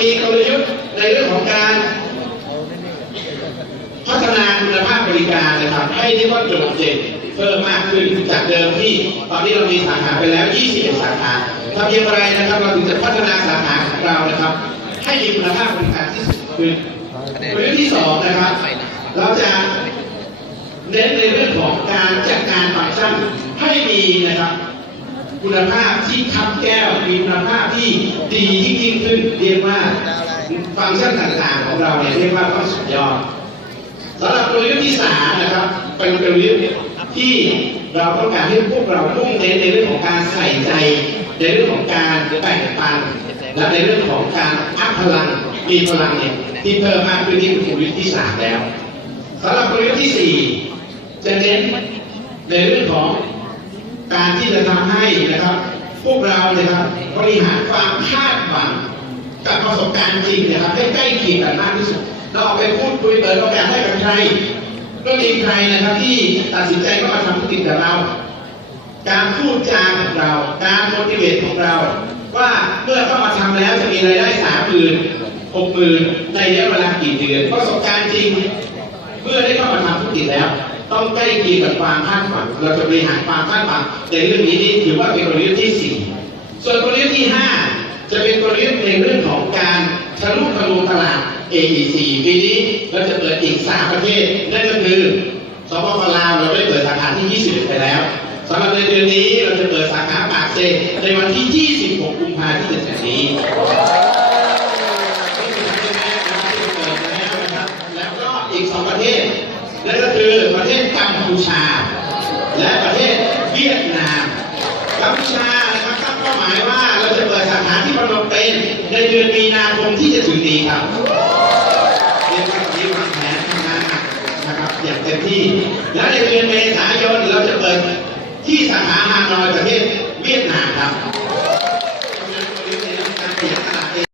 มีกลยุทธ์ในเรื่องของการพัฒนาคุณภาพบริการนะครับ ให้เรียกว่าโดดเด่นเพิ่มมากขึ้นจากเดิมที่ตอนนี้เรามีสาขาไปแล้ว 21 สาขาทำอย่างไรนะครับ เราถึงจะพัฒนาสาขาของเรานะครับ ให้มีคุณภาพบริการที่สูงขึ้นประเด็นที่สองนะครับ เราจะเน้นในเรื่องของการจัดการฟังก์ชันให้มีนะครับ คุณภาพที่คับแก้วมีคุณภาพที่ดียิ่งยิ่งขึ้น เรียกว่าฟังก์ชันต่างๆของเราเนี่ยเรียกว่าต้องสุดยอดสำหรับกลยุทธ์ที่สามนะครับ เป็นกลยุทธ์ที่เราต้องการให้พวกเรามุ่งเน้นในเรื่องของการใส่ใจ ในเรื่องของการแบ่งปัน และในเรื่องของการอัพพลังมีพลังเนี่ยที่เพิ่มมากขึ้นนี่คือกลยุทธ์ที่สามแล้วสำหรับกลยุทธ์ที่สี่จะเน้นในเรื่องของ การที่จะทำให้นะครับ พวกเราเนะครับบริหารความคาดหวังกับประสบการณ์จริงนะครับให้ใกล้เคียงกันมากที่สุดเราออกไปพูดคุยเปิดโอกาสให้กับใครก็มีใครนะครับที่ตัดสินใจเข้ามาทำธุรกิจกับเรา การพูดจาของเรา การโมดิเวตของเรา ว่าเมื่อเข้ามาทำแล้วจะมีรายได้สามหมื่นหกหมื่นในระยะเวลากี่เดือนประสบการณ์จริง เมื่อได้เข้ามาทำธุรกิจแล้ว ต้องใกล้เคียงกับความคาดหวังเราจะบริหารความคาดหวังในเรื่องนี้นี่ถือว่าเป็นกลยุทธ์ที่สี่ส่วนกลยุทธ์ที่ห้าจะเป็นกลยุทธ์ในเรื่องของการทะลุทะลวงตลาด AEC ปีนี้เราจะเปิดอีกสามประเทศนั่นก็คือสปปลาวเราได้เปิดสาขาที่ 21 ไปแล้วสำหรับในเดือนนี้เราจะเปิดสาขาปากเซในวันที่ 26 กุมภาพันธ์ที่จะถึงนี้ แล้วก็อีกสองประเทศ นั่นก็คือประเทศกัมพูชา และประเทศเวียดนามกัมพูชานะครับตั้งเป้าหมายว่าเราจะเปิดสาขาที่พนมเปญในเดือนมีนาคมที่จะถึงนี้ครับเรียกว่าตอนนี้วางแผนทำงานนะครับอย่างเต็มที่ และในเดือนเมษายนเราจะเปิดที่สาขาฮานอยประเทศเวียดนามครับ